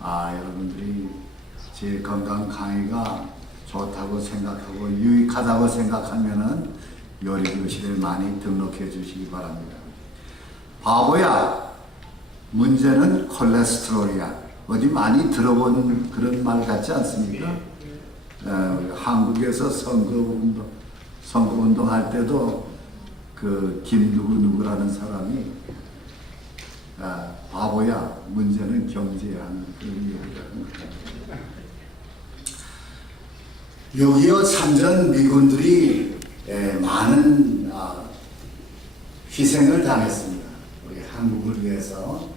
여러분들이 제 건강 강의가 좋다고 생각하고 유익하다고 생각하면은 요리교실에 많이 등록해 주시기 바랍니다. 바보야, 문제는 콜레스테롤이야. 어디 많이 들어본 그런 말 같지 않습니까? 한국에서 선거운동 할 때도 그 김누구누구라는 사람이 바보야, 문제는 경제야 하는 그런 얘기를 하는 거예요. 6.25 참전 미군들이 많은 희생을 당했습니다. 우리 한국을 위해서.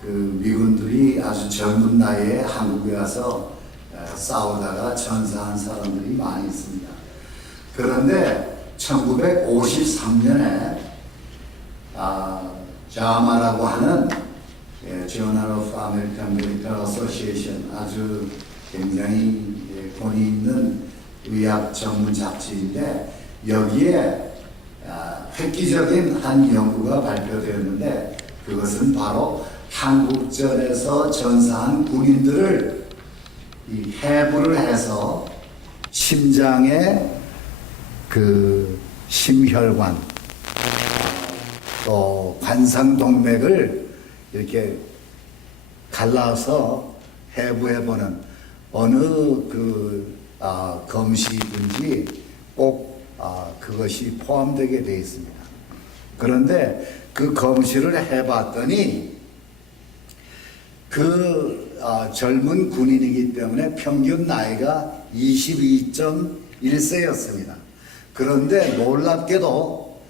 그 미군들이 아주 젊은 나이에 한국에 와서 싸우다가 전사한 사람들이 많이 있습니다. 그런데 1953년에 자마라고 하는 Journal of American Medical Association, 아주 굉장히 권위 있는 의학 전문 잡지인데, 여기에 획기적인 한 연구가 발표되었는데, 그것은 바로 한국전에서 전사한 군인들을 해부를 해서 심장의 그 심혈관 또 관상동맥을 이렇게 갈라서 해부해보는 어느 그 검시든지 꼭 그것이 포함되게 되어 있습니다. 그런데 그 검시를 해봤더니 그 젊은 군인이기 때문에 평균 나이가 22.1세였습니다. 그런데 놀랍게도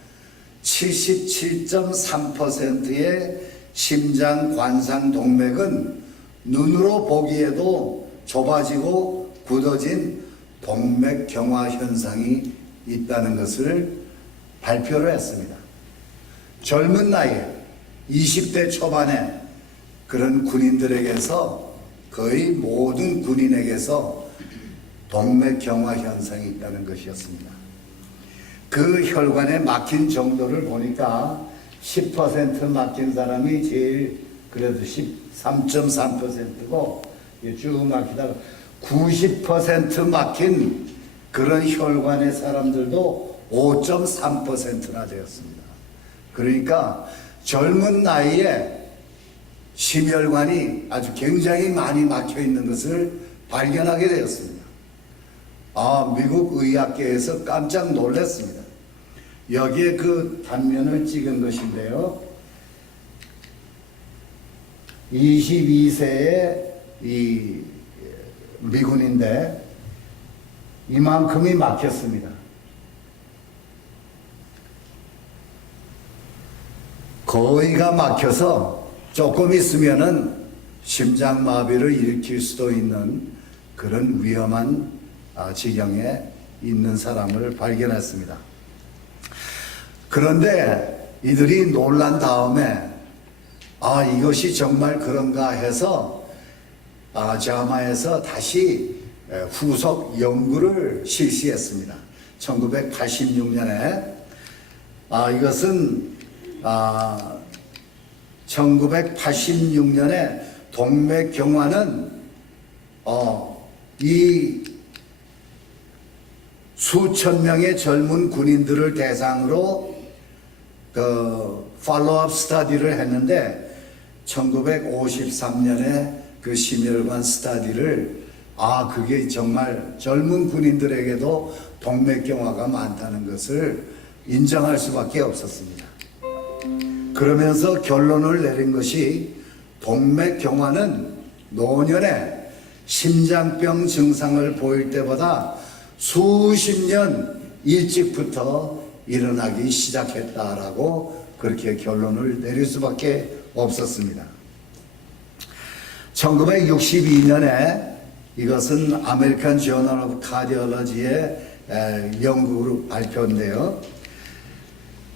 77.3%의 심장 관상 동맥은 눈으로 보기에도 좁아지고 굳어진 동맥 경화 현상이 있다는 것을 발표를 했습니다. 젊은 나이에 20대 초반에 그런 군인들에게서, 거의 모든 군인에게서 동맥 경화 현상이 있다는 것이었습니다. 그 혈관에 막힌 정도를 보니까 10% 막힌 사람이 제일 그래도 13.3%고 쭉 막히다가 90% 막힌 그런 혈관의 사람들도 5.3%나 되었습니다. 그러니까 젊은 나이에 심혈관이 아주 굉장히 많이 막혀 있는 것을 발견하게 되었습니다. 미국 의학계에서 깜짝 놀랐습니다. 여기에 그 단면을 찍은 것인데요. 22세의 이 미군인데 이만큼이 막혔습니다. 거의가 막혀서 조금 있으면은 심장마비를 일으킬 수도 있는 그런 위험한 지경에 있는 사람을 발견했습니다. 그런데 이들이 놀란 다음에 이것이 정말 그런가 해서 자마에서 다시 후속 연구를 실시했습니다. 1986년에 이것은 1986년에 동맥경화는 이 수천 명의 젊은 군인들을 대상으로 그 팔로우업 스터디를 했는데 1953년에 그 심혈관 스터디를 그게 정말 젊은 군인들에게도 동맥경화가 많다는 것을 인정할 수밖에 없었습니다. 그러면서 결론을 내린 것이 동맥경화는 노년에 심장병 증상을 보일 때보다 수십 년 일찍부터 일어나기 시작했다라고 그렇게 결론을 내릴 수밖에 없었습니다. 1962년에 이것은 아메리칸 저널 오브 카디올로지의 연구로 발표인데요.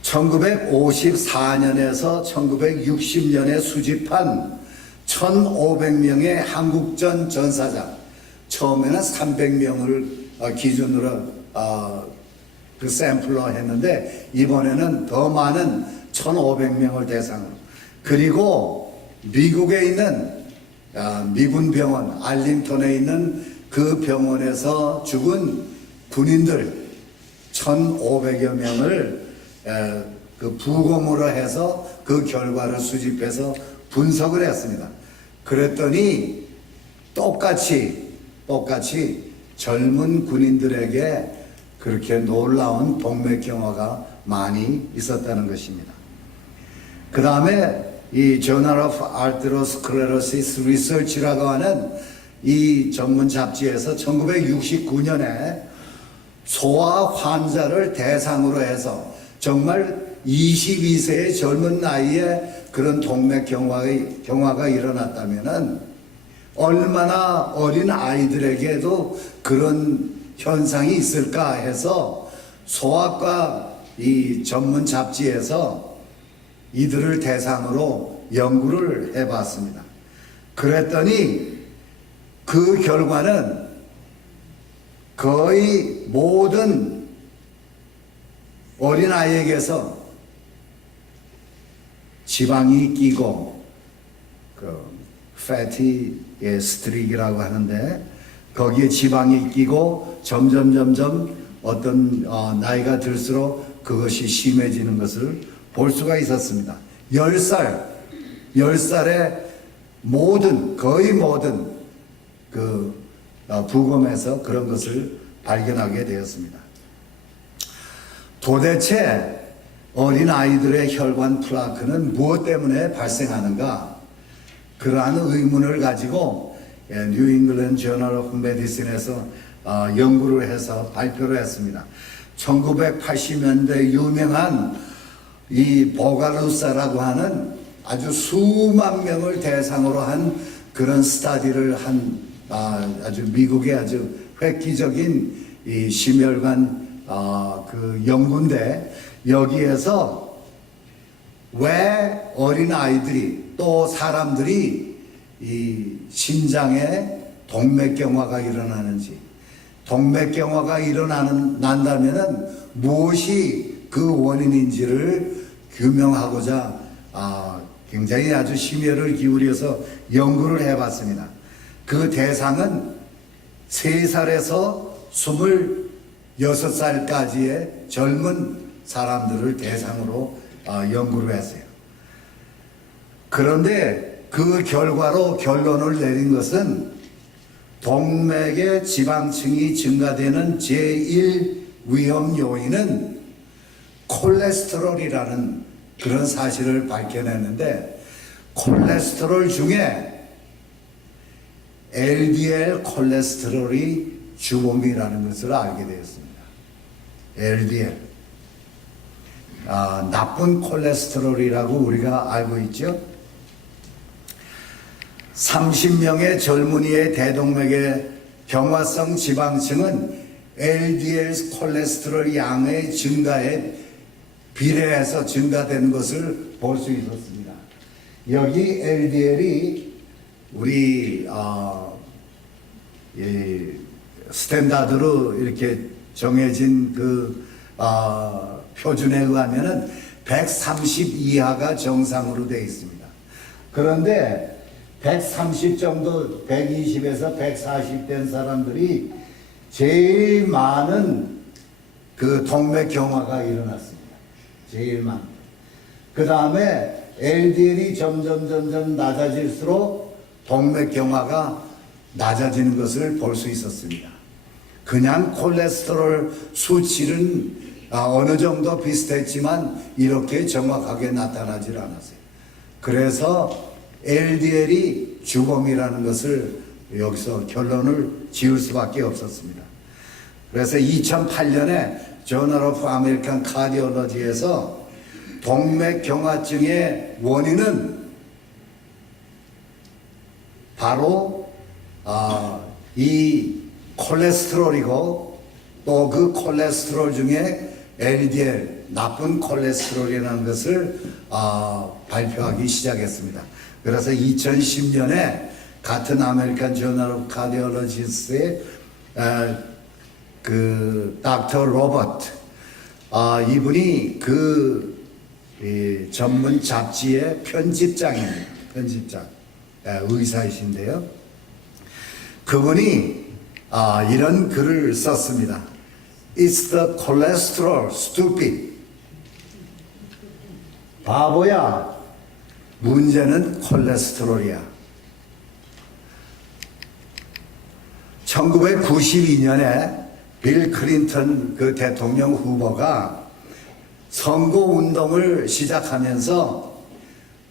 1954년에서 1960년에 수집한 1,500명의 한국전 전사자, 처음에는 300명을 기준으로 그 샘플로 했는데 이번에는 더 많은 1,500명을 대상으로, 그리고 미국에 있는 미군 병원 알링턴에 있는 그 병원에서 죽은 군인들 1,500여 명을 그 부검으로 해서 그 결과를 수집해서 분석을 했습니다. 그랬더니 똑같이 젊은 군인들에게 그렇게 놀라운 동맥경화가 많이 있었다는 것입니다. 그 다음에 이 Journal of Atherosclerosis Research라고 하는 이 전문 잡지에서 1969년에 소아 환자를 대상으로 해서 정말 22세의 젊은 나이에 그런 동맥경화가 일어났다면은 얼마나 어린 아이들에게도 그런 현상이 있을까 해서 소아과 이 전문 잡지에서 이들을 대상으로 연구를 해봤습니다. 그랬더니 그 결과는 거의 모든 어린아이에게서 지방이 끼고 그 fatty streak이라고 하는데 거기에 지방이 끼고 점점 어떤 나이가 들수록 그것이 심해지는 것을 볼 수가 있었습니다. 10살에 거의 모든 그 부검에서 그런 것을 발견하게 되었습니다. 도대체 어린 아이들의 혈관 플라크는 무엇 때문에 발생하는가? 그러한 의문을 가지고 뉴 잉글랜드 저널 오브 메디슨에서 연구를 해서 발표를 했습니다. 1980년대 유명한 이 보가루사라고 하는 아주 수만 명을 대상으로 한 그런 스터디를 한 아주 미국의 아주 획기적인 이 심혈관 그 연구인데, 여기에서 왜 어린 아이들이 또 사람들이 이 심장에 동맥경화가 일어나는지, 동맥경화가 난다면은 무엇이 그 원인인지를 규명하고자 굉장히 아주 심혈을 기울여서 연구를 해봤습니다. 그 대상은 3살에서 26살까지의 젊은 사람들을 대상으로 연구를 했어요. 그런데 그 결과로 결론을 내린 것은 동맥의 지방층이 증가되는 제1 위험 요인은 콜레스테롤이라는 그런 사실을 밝혀냈는데, 콜레스테롤 중에 LDL 콜레스테롤이 주범이라는 것을 알게 되었습니다. LDL, 나쁜 콜레스테롤이라고 우리가 알고 있죠. 30명의 젊은이의 대동맥의 경화성 지방층은 LDL 콜레스테롤 양의 증가에 비례해서 증가된 것을 볼 수 있었습니다. 여기 LDL이 우리 스탠다드로 이렇게 정해진 그 표준에 의하면은 130 이하가 정상으로 되어 있습니다. 그런데 130 정도, 120에서 140 된 사람들이 제일 많은 그 동맥경화가 일어났습니다. 제일 많은. 그 다음에 LDL이 점점 낮아질수록 동맥경화가 낮아지는 것을 볼 수 있었습니다. 그냥 콜레스테롤 수치는 어느 정도 비슷했지만 이렇게 정확하게 나타나질 않았어요. 그래서 LDL이 주범이라는 것을 여기서 결론을 지을 수밖에 없었습니다. 그래서 2008년에 Journal of American Cardiology에서 동맥경화증의 원인은 바로 이 콜레스테롤이고, 또 그 콜레스테롤 중에 LDL, 나쁜 콜레스테롤이라는 것을 발표하기 시작했습니다. 그래서 2010년에 같은 아메리칸 저널 오브 카디올로지스트의 그 닥터 로버트, 이분이 그 전문 잡지의 편집장입니다. 편집장, 의사이신데요. 그분이 이런 글을 썼습니다. It's the cholesterol, stupid. 바보야. 문제는 콜레스테롤이야. 1992년에 빌 클린턴 그 대통령 후보가 선거 운동을 시작하면서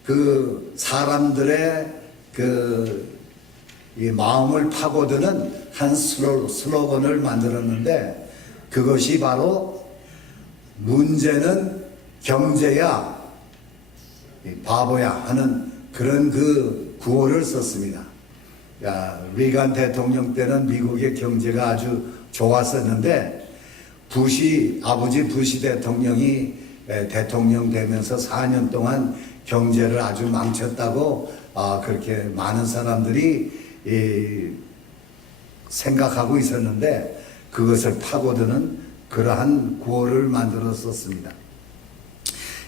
그 사람들의 이 마음을 파고드는 한 슬로건을 만들었는데 그것이 바로 문제는 경제야, 바보야 하는 그런 그 구호를 썼습니다. 리간 대통령 때는 미국의 경제가 아주 좋았었는데 아버지 부시 대통령이 대통령 되면서 4년 동안 경제를 아주 망쳤다고 그렇게 많은 사람들이 생각하고 있었는데 그것을 파고드는 그러한 구호를 만들었었습니다.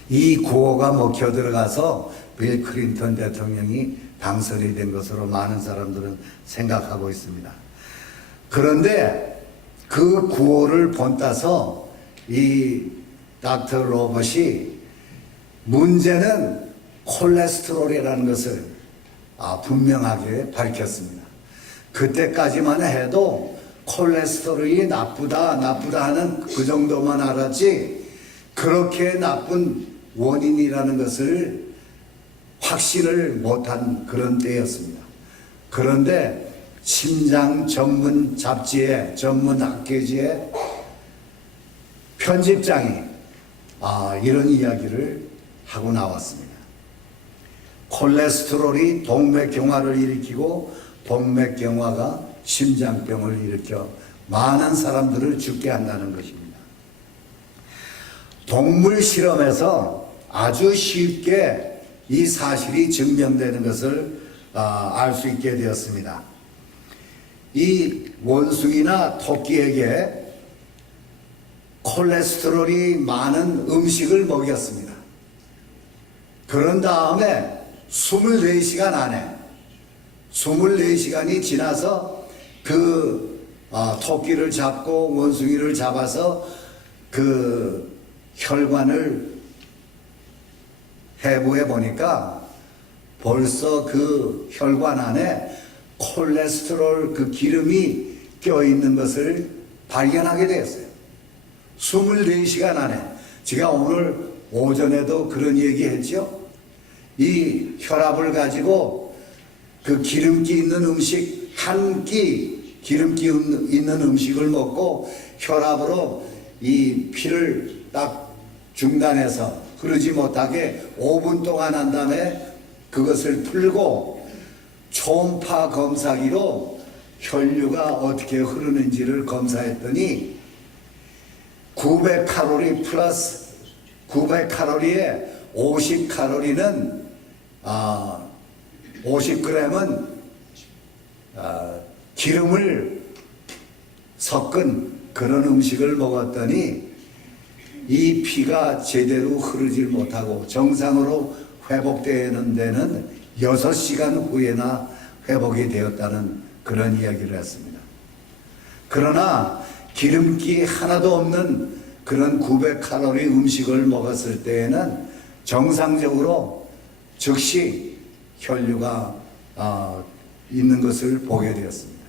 이 구호가 먹혀 들어가서 빌 클린턴 대통령이 당선이 된 것으로 많은 사람들은 생각하고 있습니다. 그런데 그 구호를 본따서 이 닥터 로버트이 문제는 콜레스테롤이라는 것을 분명하게 밝혔습니다. 그때까지만 해도 콜레스테롤이 나쁘다 하는 그 정도만 알았지 그렇게 나쁜 원인이라는 것을 확신을 못한 그런 때였습니다. 그런데 심장 전문 잡지에 전문 학계지에 편집장이 이런 이야기를 하고 나왔습니다. 콜레스테롤이 동맥경화를 일으키고 동맥경화가 심장병을 일으켜 많은 사람들을 죽게 한다는 것입니다. 동물 실험에서 아주 쉽게 이 사실이 증명되는 것을 알 수 있게 되었습니다. 이 원숭이나 토끼에게 콜레스테롤이 많은 음식을 먹였습니다. 그런 다음에 24시간 안에 24시간이 지나서 그 토끼를 잡고 원숭이를 잡아서 그 혈관을 해부해 보니까 벌써 그 혈관 안에 콜레스테롤 그 기름이 껴있는 것을 발견하게 되었어요. 24시간 안에. 제가 오늘 오전에도 그런 얘기 했죠. 이 혈압을 가지고 그 기름기 있는 음식 한 끼 기름기 있는 음식을 먹고 혈압으로 이 피를 딱 중단해서 흐르지 못하게 5분 동안 한 다음에 그것을 풀고 초음파 검사기로 혈류가 어떻게 흐르는지를 검사했더니 900칼로리 플러스 900칼로리에 50칼로리는 50g은 기름을 섞은 그런 음식을 먹었더니 이 피가 제대로 흐르질 못하고 정상으로 회복되는 데는 6시간 후에나 회복이 되었다는 그런 이야기를 했습니다. 그러나 기름기 하나도 없는 그런 900칼로리 음식을 먹었을 때에는 정상적으로 즉시 혈류가 있는 것을 보게 되었습니다.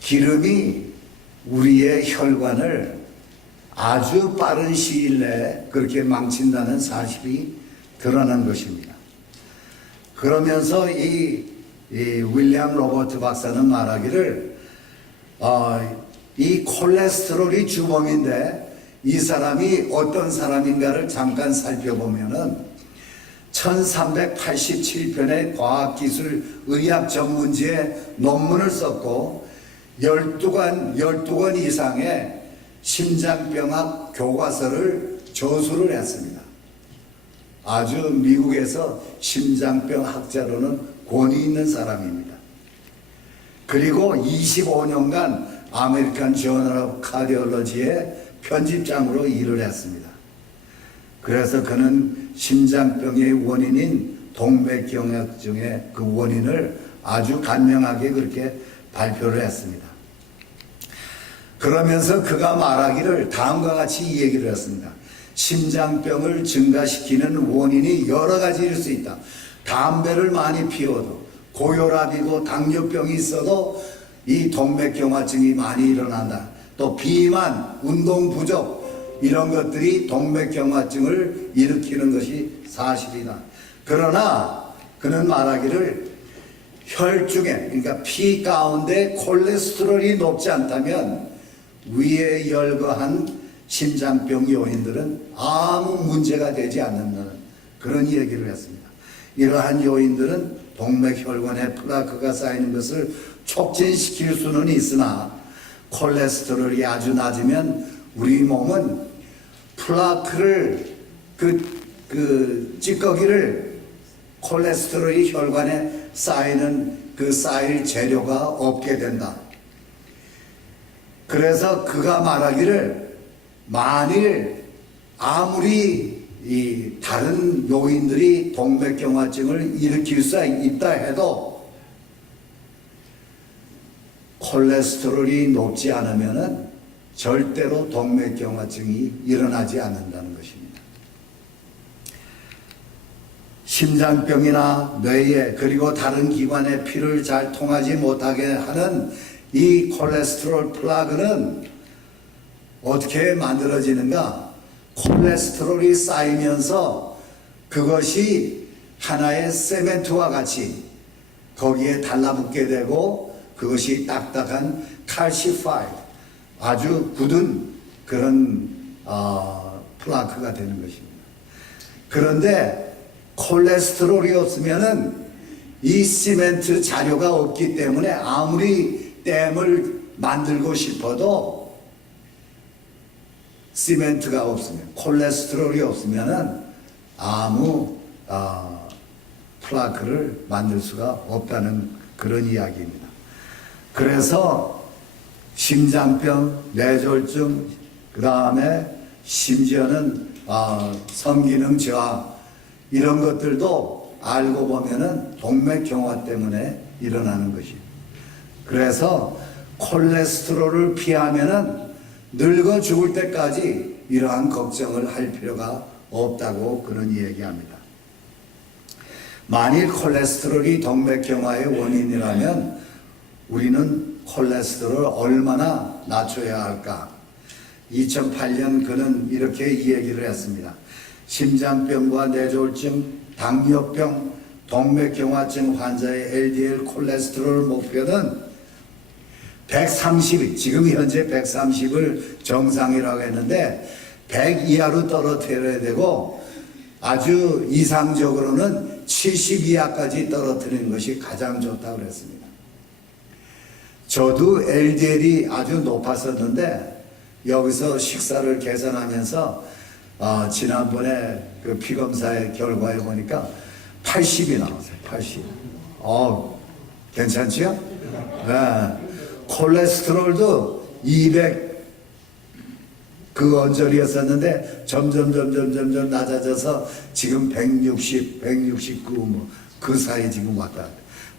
기름이 우리의 혈관을 아주 빠른 시일 내에 그렇게 망친다는 사실이 드러난 것입니다. 그러면서 이 윌리엄 로버트 박사는 말하기를 이 콜레스테롤이 주범인데 이 사람이 어떤 사람인가를 잠깐 살펴보면은 1387편의 과학기술 의학 전문지에 논문을 썼고 12권 이상의 심장병학 교과서를 저술을 했습니다. 아주 미국에서 심장병 학자로는 권위 있는 사람입니다. 그리고 25년간 아메리칸 저널 오브 카디올로지의 편집장으로 일을 했습니다. 그래서 그는 심장병의 원인인 동맥경화증의 그 원인을 아주 간명하게 그렇게 발표를 했습니다. 그러면서 그가 말하기를 다음과 같이 이 얘기를 했습니다. 심장병을 증가시키는 원인이 여러 가지일 수 있다. 담배를 많이 피워도, 고혈압이고 당뇨병이 있어도 이 동맥경화증이 많이 일어난다. 또 비만, 운동 부족 이런 것들이 동맥경화증을 일으키는 것이 사실이다. 그러나 그는 말하기를 혈중에, 그러니까 피 가운데 콜레스테롤이 높지 않다면 위에 열거한 심장병 요인들은 아무 문제가 되지 않는다는 그런 얘기를 했습니다. 이러한 요인들은 동맥혈관에 플라크가 쌓이는 것을 촉진시킬 수는 있으나 콜레스테롤이 아주 낮으면 우리 몸은 플라크를 그 찌꺼기를 콜레스테롤이 혈관에 쌓이는 그 쌓일 재료가 없게 된다. 그래서 그가 말하기를 만일 아무리 이 다른 요인들이 동맥경화증을 일으킬 수 있다 해도 콜레스테롤이 높지 않으면은 절대로 동맥경화증이 일어나지 않는다는 것입니다. 심장병이나 뇌에 그리고 다른 기관에 피를 잘 통하지 못하게 하는 이 콜레스테롤 플라그는 어떻게 만들어지는가? 콜레스테롤이 쌓이면서 그것이 하나의 세멘트와 같이 거기에 달라붙게 되고 그것이 딱딱한 칼시파이드 아주 굳은 그런 플라크가 되는 것입니다. 그런데 콜레스테롤이 없으면은 이 시멘트 자료가 없기 때문에 아무리 댐을 만들고 싶어도 시멘트가 없으면, 콜레스테롤이 없으면은 아무 플라크를 만들 수가 없다는 그런 이야기입니다. 그래서 심장병, 뇌졸중, 그 다음에 심지어는 성기능 저하 이런 것들도 알고 보면은 동맥경화 때문에 일어나는 것입니다. 그래서 콜레스테롤을 피하면은 늙어 죽을 때까지 이러한 걱정을 할 필요가 없다고 그런 얘기합니다. 만일 콜레스테롤이 동맥경화의 원인이라면 우리는 콜레스테롤을 얼마나 낮춰야 할까? 2008년 그는 이렇게 이 얘기를 했습니다. 심장병과 뇌졸중, 당뇨병, 동맥경화증 환자의 LDL 콜레스테롤 목표는 130, 지금 현재 130을 정상이라고 했는데 100 이하로 떨어뜨려야 되고 아주 이상적으로는 70 이하까지 떨어뜨리는 것이 가장 좋다고 그랬습니다. 저도 LDL이 아주 높았었는데 여기서 식사를 개선하면서 지난번에 그 피검사의 결과에 보니까 80이 나왔어요. 80. 괜찮지요? 네. 콜레스테롤도 200 그 언저리였었는데 점점 낮아져서 지금 160, 169 뭐 그 사이 지금 왔다.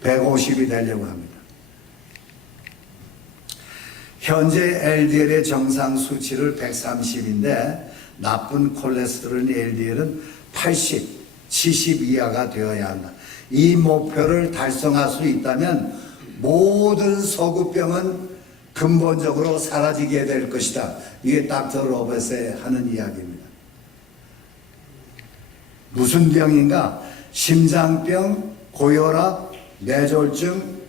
150이 되려고 합니다. 현재 LDL의 정상 수치를 130인데 나쁜 콜레스테롤 LDL은 80, 70 이하가 되어야 한다. 이 목표를 달성할 수 있다면 모든 소구병은 근본적으로 사라지게 될 것이다. 이게 닥터 로버스의 하는 이야기입니다. 무슨 병인가? 심장병, 고혈압, 뇌졸중,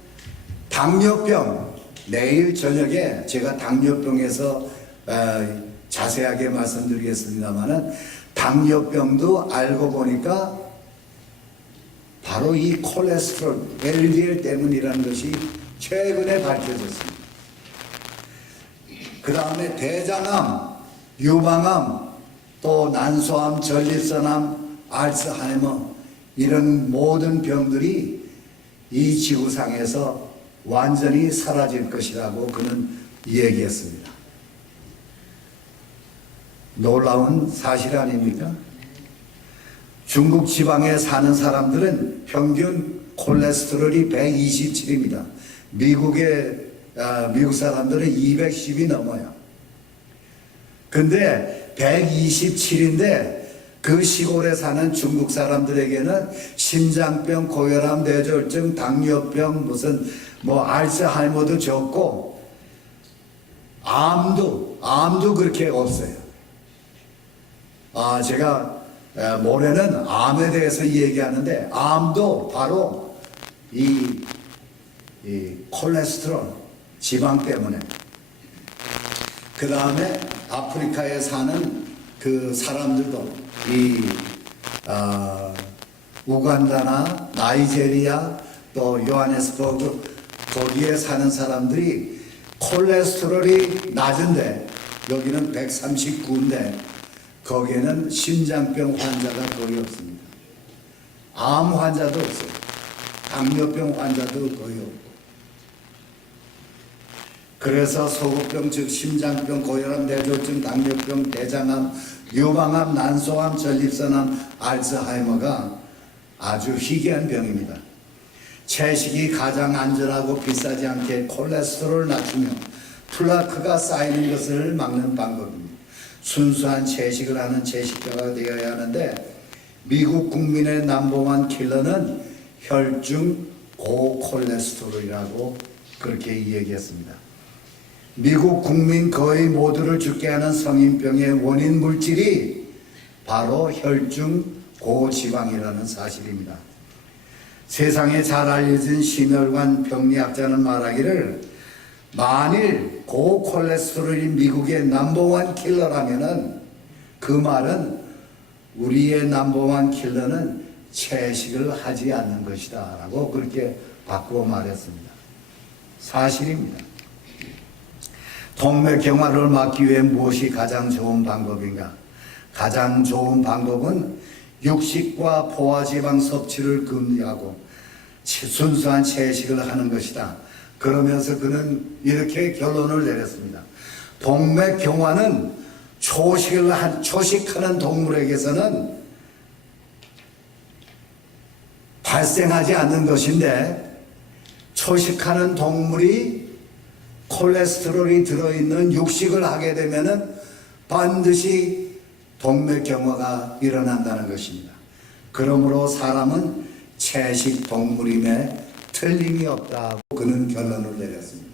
당뇨병. 내일 저녁에 제가 당뇨병에서 자세하게 말씀드리겠습니다만은 당뇨병도 알고 보니까 바로 이 콜레스테롤, LDL 때문이라는 것이 최근에 밝혀졌습니다. 그 다음에 대장암, 유방암, 또 난소암, 전립선암, 알츠하이머 이런 모든 병들이 이 지구상에서 완전히 사라질 것이라고 그는 얘기했습니다. 놀라운 사실 아닙니까? 중국 지방에 사는 사람들은 평균 콜레스테롤이 127입니다. 미국 사람들은 210이 넘어요. 근데 127인데 그 시골에 사는 중국 사람들에게는 심장병, 고혈압, 뇌졸중, 당뇨병, 무슨 알츠하이머도 적고 암도 그렇게 없어요. 제가 모레는 암에 대해서 얘기하는데 암도 바로 이 콜레스테롤, 지방 때문에. 그 다음에 아프리카에 사는 그 사람들도 우간다나 나이제리아 또 요하네스버그 거기에 사는 사람들이 콜레스테롤이 낮은데 여기는 139인데 거기에는 심장병 환자가 거의 없습니다. 암 환자도 없어요. 당뇨병 환자도 거의 없고. 그래서 소고병 즉 심장병, 고혈압, 뇌졸중, 당뇨병, 대장암, 유방암, 난소암, 전립선암, 알츠하이머가 아주 희귀한 병입니다. 채식이 가장 안전하고 비싸지 않게 콜레스테롤을 낮추며 플라크가 쌓이는 것을 막는 방법입니다. 순수한 채식을 하는 채식자가 되어야 하는데 미국 국민의 넘버원 킬러는 혈중 고콜레스테롤이라고 그렇게 얘기했습니다. 미국 국민 거의 모두를 죽게 하는 성인병의 원인 물질이 바로 혈중 고지방이라는 사실입니다. 세상에 잘 알려진 심혈관 병리학자는 말하기를 만일 고콜레스테롤이 미국의 넘버원 킬러라면은 그 말은 우리의 넘버원 킬러는 채식을 하지 않는 것이다 라고 그렇게 바꾸어 말했습니다. 사실입니다. 동맥경화를 막기 위해 무엇이 가장 좋은 방법인가? 가장 좋은 방법은 육식과 포화지방 섭취를 금지하고 순수한 채식을 하는 것이다. 그러면서 그는 이렇게 결론을 내렸습니다. 동맥경화는 초식하는 동물에게서는 발생하지 않는 것인데 초식하는 동물이 콜레스테롤이 들어있는 육식을 하게 되면은 반드시 동맥경화가 일어난다는 것입니다. 그러므로 사람은 채식 동물임에 틀림이 없다고 그는 결론을 내렸습니다.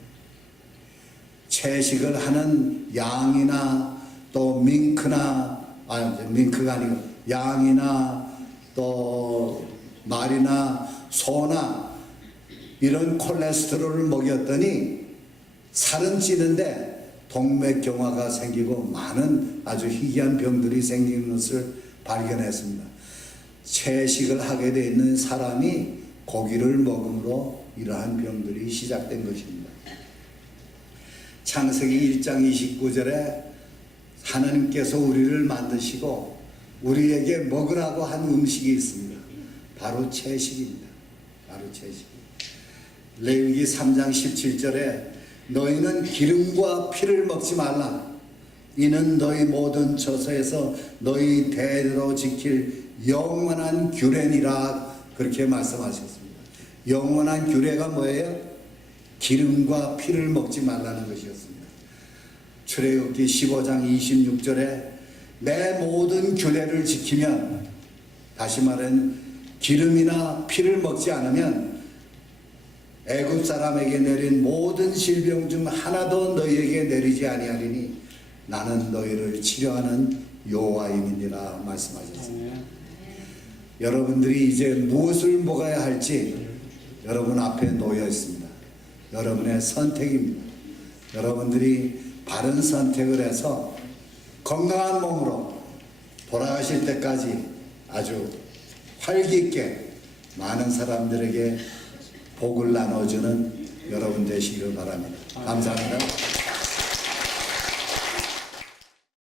채식을 하는 양이나 또 민크가 아니고 양이나 또 말이나 소나 이런 콜레스테롤을 먹였더니 살은 찌는데 동맥경화가 생기고 많은 아주 희귀한 병들이 생기는 것을 발견했습니다. 채식을 하게 되어 있는 사람이 고기를 먹음으로 이러한 병들이 시작된 것입니다. 창세기 1장 29절에 하나님께서 우리를 만드시고 우리에게 먹으라고 한 음식이 있습니다. 바로 채식입니다. 바로 채식. 레위기 3장 17절에 너희는 기름과 피를 먹지 말라. 이는 너희 모든 처소에서 너희 대대로 지킬 영원한 규례니라. 그렇게 말씀하셨습니다. 영원한 규례가 뭐예요? 기름과 피를 먹지 말라는 것이었습니다. 출애굽기 15장 26절에 내 모든 규례를 지키면, 다시 말하면 기름이나 피를 먹지 않으면 애굽 사람에게 내린 모든 질병 중 하나도 너희에게 내리지 아니하리니 나는 너희를 치료하는 여호와임이니라 말씀하셨습니다. 여러분들이 이제 무엇을 먹어야 할지 여러분 앞에 놓여 있습니다. 여러분의 선택입니다. 여러분들이 바른 선택을 해서 건강한 몸으로 돌아가실 때까지 아주 활기 있게 많은 사람들에게 복을 나눠주는 여러분 되시기를 바랍니다. 감사합니다.